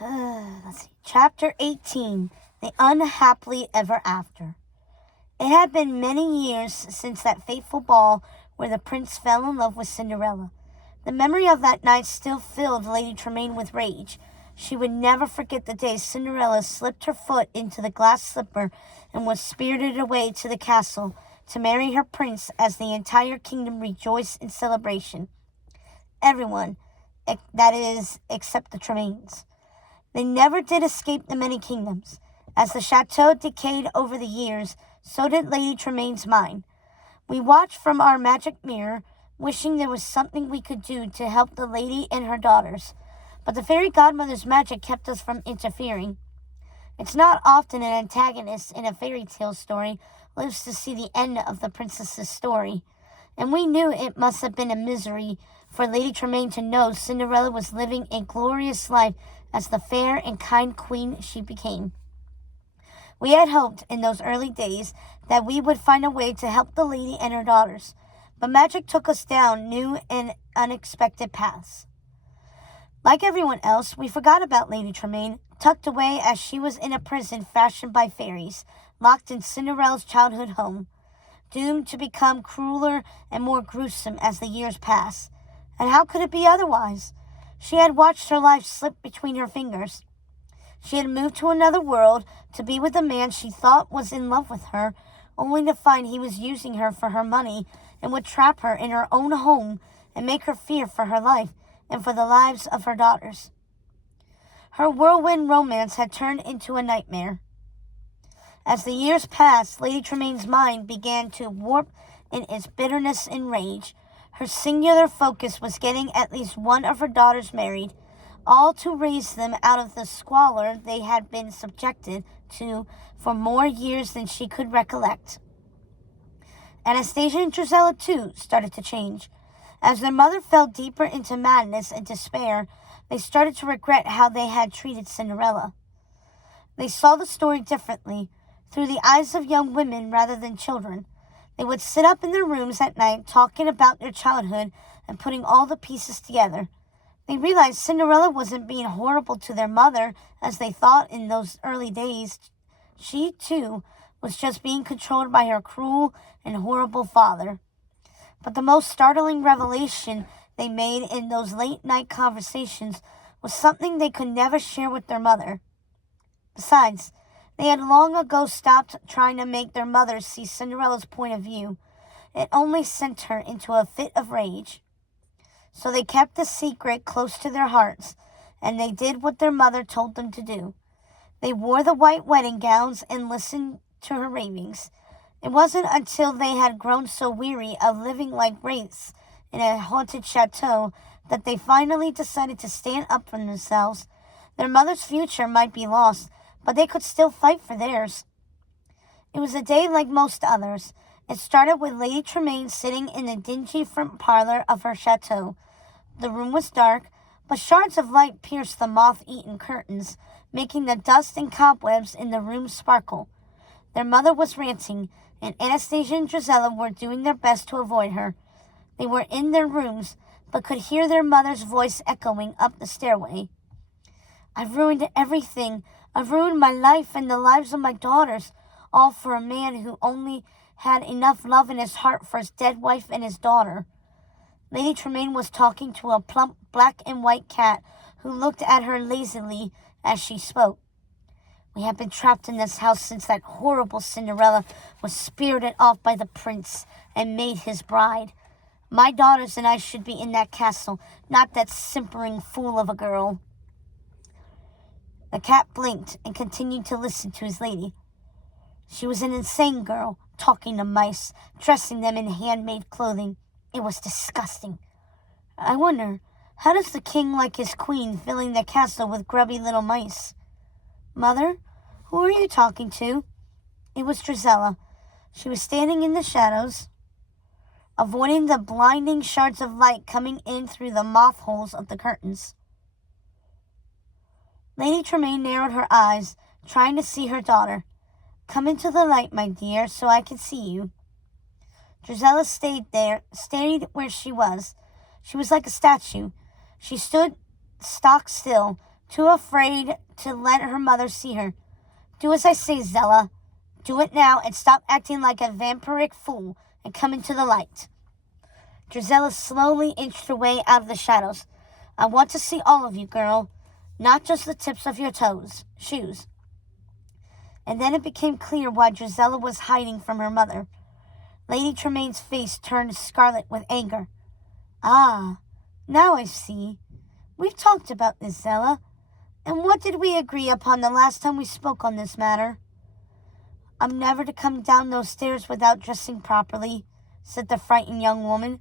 Let's see. Chapter 18, The Unhappily Ever After. It had been many years since that fateful ball where the prince fell in love with Cinderella. The memory of that night still filled Lady Tremaine with rage. She would never forget the day Cinderella slipped her foot into the glass slipper and was spirited away to the castle to marry her prince as the entire kingdom rejoiced in celebration. Everyone, that is, except the Tremaines. They never did escape the many kingdoms. As the chateau decayed over the years, so did Lady Tremaine's mind. We watched from our magic mirror, wishing there was something we could do to help the lady and her daughters. But the fairy godmother's magic kept us from interfering. It's not often an antagonist in a fairy tale story lives to see the end of the princess's story, and we knew it must have been a misery for Lady Tremaine to know Cinderella was living a glorious life as the fair and kind queen she became. We had hoped in those early days that we would find a way to help the lady and her daughters, but magic took us down new and unexpected paths. Like everyone else, we forgot about Lady Tremaine, tucked away as she was in a prison fashioned by fairies, locked in Cinderella's childhood home, doomed to become crueler and more gruesome as the years passed. And how could it be otherwise? She had watched her life slip between her fingers. She had moved to another world to be with a man she thought was in love with her, only to find he was using her for her money and would trap her in her own home and make her fear for her life and for the lives of her daughters. Her whirlwind romance had turned into a nightmare. As the years passed, Lady Tremaine's mind began to warp in its bitterness and rage. Her singular focus was getting at least one of her daughters married, all to raise them out of the squalor they had been subjected to for more years than she could recollect. Anastasia and Drizella, too, started to change. As their mother fell deeper into madness and despair, they started to regret how they had treated Cinderella. They saw the story differently, through the eyes of young women rather than children. They would sit up in their rooms at night talking about their childhood and putting all the pieces together. They realized Cinderella wasn't being horrible to their mother as they thought in those early days. She, too, was just being controlled by her cruel and horrible father. But the most startling revelation they made in those late-night conversations was something they could never share with their mother. Besides, they had long ago stopped trying to make their mother see Cinderella's point of view. It only sent her into a fit of rage. So they kept the secret close to their hearts, and they did what their mother told them to do. They wore the white wedding gowns and listened to her ravings. It wasn't until they had grown so weary of living like wraiths in a haunted chateau that they finally decided to stand up for themselves. Their mother's future might be lost, but they could still fight for theirs. It was a day like most others. It started with Lady Tremaine sitting in the dingy front parlor of her chateau. The room was dark, but shards of light pierced the moth-eaten curtains, making the dust and cobwebs in the room sparkle. Their mother was ranting, and Anastasia and Drizella were doing their best to avoid her. They were in their rooms, but could hear their mother's voice echoing up the stairway. "I've ruined everything. I've ruined my life and the lives of my daughters, all for a man who only had enough love in his heart for his dead wife and his daughter." Lady Tremaine was talking to a plump black and white cat who looked at her lazily as she spoke. "We have been trapped in this house since that horrible Cinderella was spirited off by the prince and made his bride. My daughters and I should be in that castle, not that simpering fool of a girl." The cat blinked and continued to listen to his lady. "She was an insane girl, talking to mice, dressing them in handmade clothing. It was disgusting. I wonder, how does the king like his queen filling the castle with grubby little mice?" "Mother, who are you talking to?" It was Drizella. She was standing in the shadows, avoiding the blinding shards of light coming in through the moth holes of the curtains. Lady Tremaine narrowed her eyes, trying to see her daughter. "Come into the light, my dear, so I can see you." Drizella stayed where she was. She was like a statue. She stood stock still, too afraid to let her mother see her. "Do as I say, Zella. Do it now and stop acting like a vampiric fool and come into the light." Drizella slowly inched her way out of the shadows. "I want to see all of you, girl, not just the tips of your shoes." And then it became clear why Drizella was hiding from her mother. Lady Tremaine's face turned scarlet with anger. "Ah, now I see. We've talked about this, Zella. And what did we agree upon the last time we spoke on this matter?" "I'm never to come down those stairs without dressing properly," said the frightened young woman.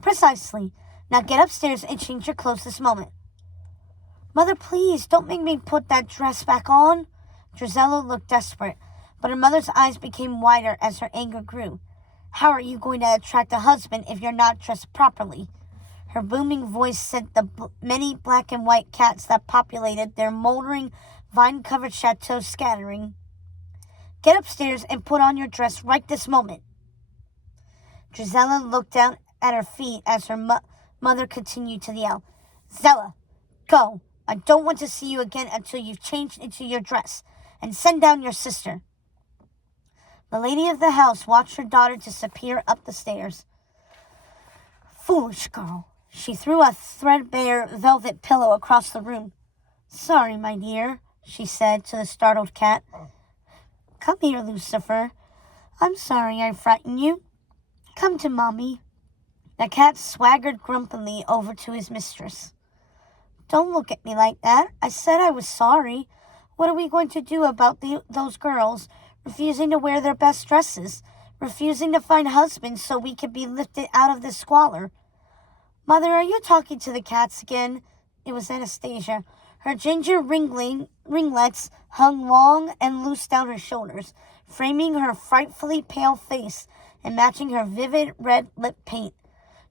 "Precisely. Now get upstairs and change your clothes this moment." "Mother, please, don't make me put that dress back on." Drizella looked desperate, but her mother's eyes became wider as her anger grew. "How are you going to attract a husband if you're not dressed properly?" Her booming voice sent the many black and white cats that populated their moldering, vine-covered chateau scattering. "Get upstairs and put on your dress right this moment." Drizella looked down at her feet as her mother continued to yell. "Zella, go. I don't want to see you again until you've changed into your dress. And send down your sister." The lady of the house watched her daughter disappear up the stairs. "Foolish girl." She threw a threadbare velvet pillow across the room. "Sorry, my dear," she said to the startled cat. "Come here, Lucifer. I'm sorry I frightened you. Come to Mommy." The cat swaggered grumpily over to his mistress. "Don't look at me like that. I said I was sorry. What are we going to do about those girls refusing to wear their best dresses, refusing to find husbands so we can be lifted out of this squalor?" "Mother, are you talking to the cats again?" It was Anastasia. Her ginger ringlets hung long and loose down her shoulders, framing her frightfully pale face and matching her vivid red lip paint.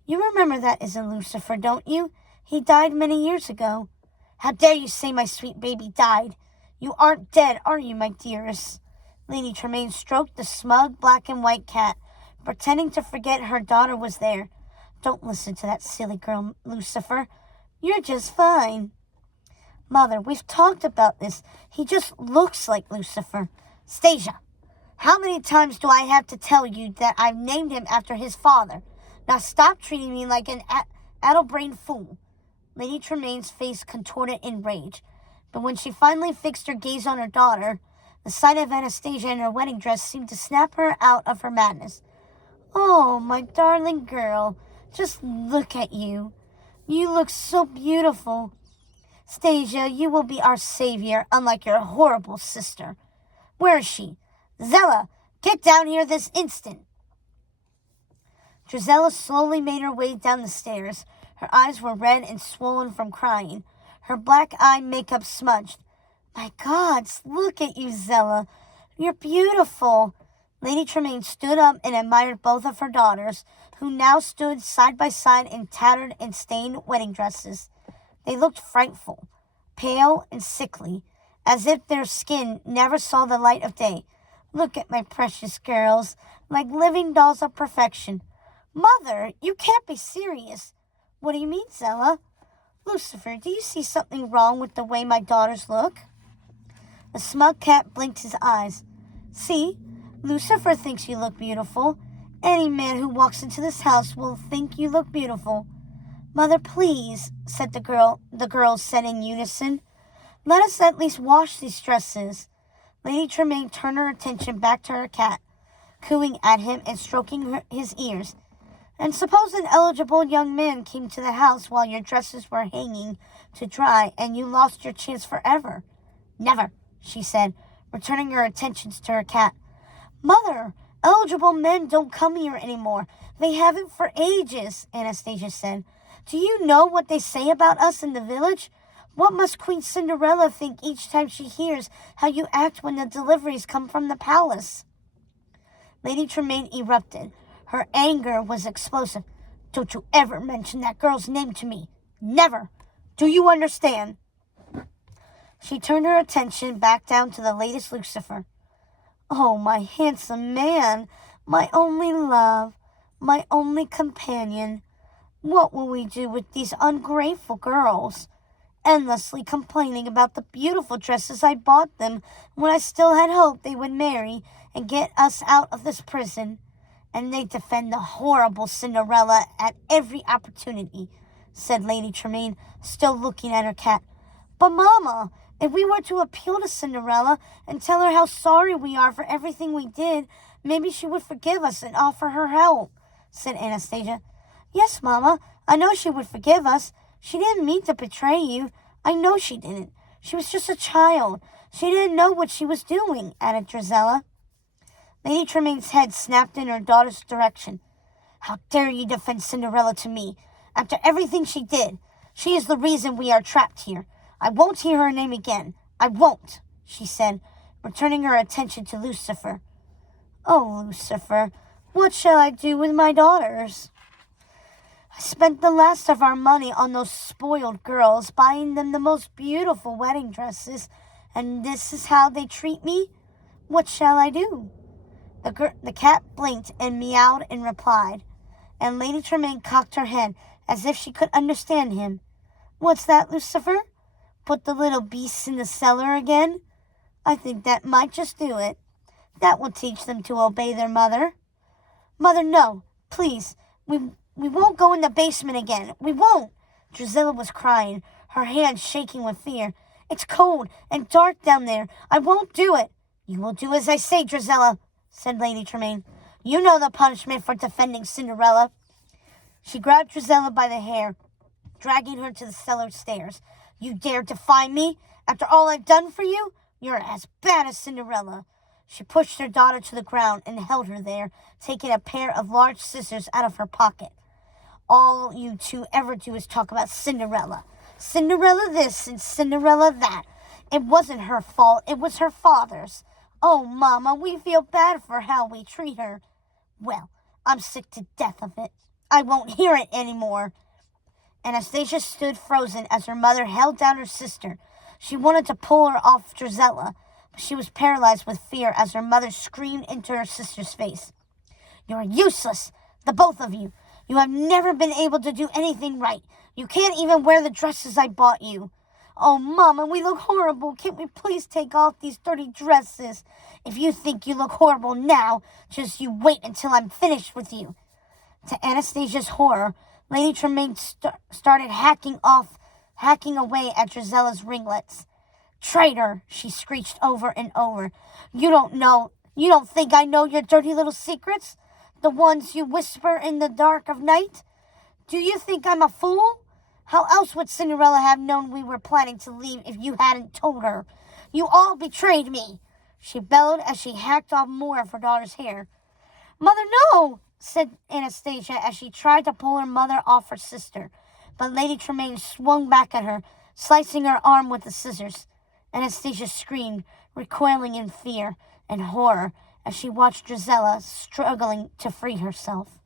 "You remember that isn't Lucifer, don't you? He died many years ago." "How dare you say my sweet baby died? You aren't dead, are you, my dearest?" Lady Tremaine stroked the smug black and white cat, pretending to forget her daughter was there. "Don't listen to that silly girl, Lucifer. You're just fine." "Mother, we've talked about this. He just looks like Lucifer." "Stasia, how many times do I have to tell you that I've named him after his father? Now stop treating me like an addle-brained fool." Lady Tremaine's face contorted in rage, but when she finally fixed her gaze on her daughter, the sight of Anastasia in her wedding dress seemed to snap her out of her madness. "Oh, my darling girl, just look at you. You look so beautiful. Stasia, you will be our savior, unlike your horrible sister. Where is she? Zella, get down here this instant." Drizella slowly made her way down the stairs. Her eyes were red and swollen from crying, her black eye makeup smudged. "My God, look at you, Zella. You're beautiful." Lady Tremaine stood up and admired both of her daughters, who now stood side by side in tattered and stained wedding dresses. They looked frightful, pale and sickly, as if their skin never saw the light of day. "Look at my precious girls, like living dolls of perfection." "Mother, you can't be serious." "What do you mean, Zella?" "Lucifer, do you see something wrong with the way my daughters look?" The smug cat blinked his eyes. "See, Lucifer thinks you look beautiful. Any man who walks into this house will think you look beautiful." "Mother, please," said the girls said in unison. "Let us at least wash these dresses." Lady Tremaine turned her attention back to her cat, cooing at him and stroking his ears. "And suppose an eligible young man came to the house while your dresses were hanging to dry and you lost your chance forever?" "Never," she said, returning her attentions to her cat. "Mother, eligible men don't come here anymore. They haven't for ages," Anastasia said. "Do you know what they say about us in the village? What must Queen Cinderella think each time she hears how you act when the deliveries come from the palace?" Lady Tremaine erupted. Her anger was explosive. "Don't you ever mention that girl's name to me. Never. Do you understand?" She turned her attention back down to the latest Lucifer. "Oh, my handsome man, my only love, my only companion. What will we do with these ungrateful girls? endlessly complaining about the beautiful dresses I bought them when I still had hope they would marry and get us out of this prison. And they defend the horrible Cinderella at every opportunity," said Lady Tremaine, still looking at her cat. "But, Mama, if we were to appeal to Cinderella and tell her how sorry we are for everything we did, maybe she would forgive us and offer her help," said Anastasia. "Yes, Mama, I know she would forgive us. She didn't mean to betray you. I know she didn't. She was just a child. She didn't know what she was doing," added Drizella. Lady Tremaine's head snapped in her daughter's direction. "How dare you defend Cinderella to me? After everything she did, she is the reason we are trapped here. I won't hear her name again. I won't," she said, returning her attention to Lucifer. "Oh, Lucifer, what shall I do with my daughters? I spent the last of our money on those spoiled girls, buying them the most beautiful wedding dresses, and this is how they treat me? What shall I do?" The cat blinked and meowed in reply, and Lady Tremaine cocked her head as if she could understand him. "What's that, Lucifer? Put the little beasts in the cellar again? I think that might just do it. That will teach them to obey their mother." "Mother, no, please. We won't go in the basement again. We won't." Drusilla was crying, her hands shaking with fear. "It's cold and dark down there. I won't do it." "You will do as I say, Drusilla," said Lady Tremaine. "You know the punishment for defending Cinderella." She grabbed Drusilla by the hair, dragging her to the cellar stairs. "You dare defy me? After all I've done for you? You're as bad as Cinderella." She pushed her daughter to the ground and held her there, taking a pair of large scissors out of her pocket. "All you two ever do is talk about Cinderella. Cinderella this and Cinderella that. It wasn't her fault. It was her father's. Oh, Mama, we feel bad for how we treat her." "Well, I'm sick to death of it. I won't hear it any more." Anastasia stood frozen as her mother held down her sister. She wanted to pull her off Drusilla, but she was paralyzed with fear as her mother screamed into her sister's face. "You're useless, the both of you. You have never been able to do anything right. You can't even wear the dresses I bought you." "Oh, Mama, we look horrible. Can't we please take off these dirty dresses?" "If you think you look horrible now, just you wait until I'm finished with you." To Anastasia's horror, Lady Tremaine started hacking away at Drusilla's ringlets. "Traitor," she screeched over and over. You don't think I know your dirty little secrets? The ones you whisper in the dark of night? Do you think I'm a fool? How else would Cinderella have known we were planning to leave if you hadn't told her? You all betrayed me," she bellowed as she hacked off more of her daughter's hair. "Mother, no," said Anastasia as she tried to pull her mother off her sister, but Lady Tremaine swung back at her, slicing her arm with the scissors. Anastasia screamed, recoiling in fear and horror as she watched Drusilla struggling to free herself.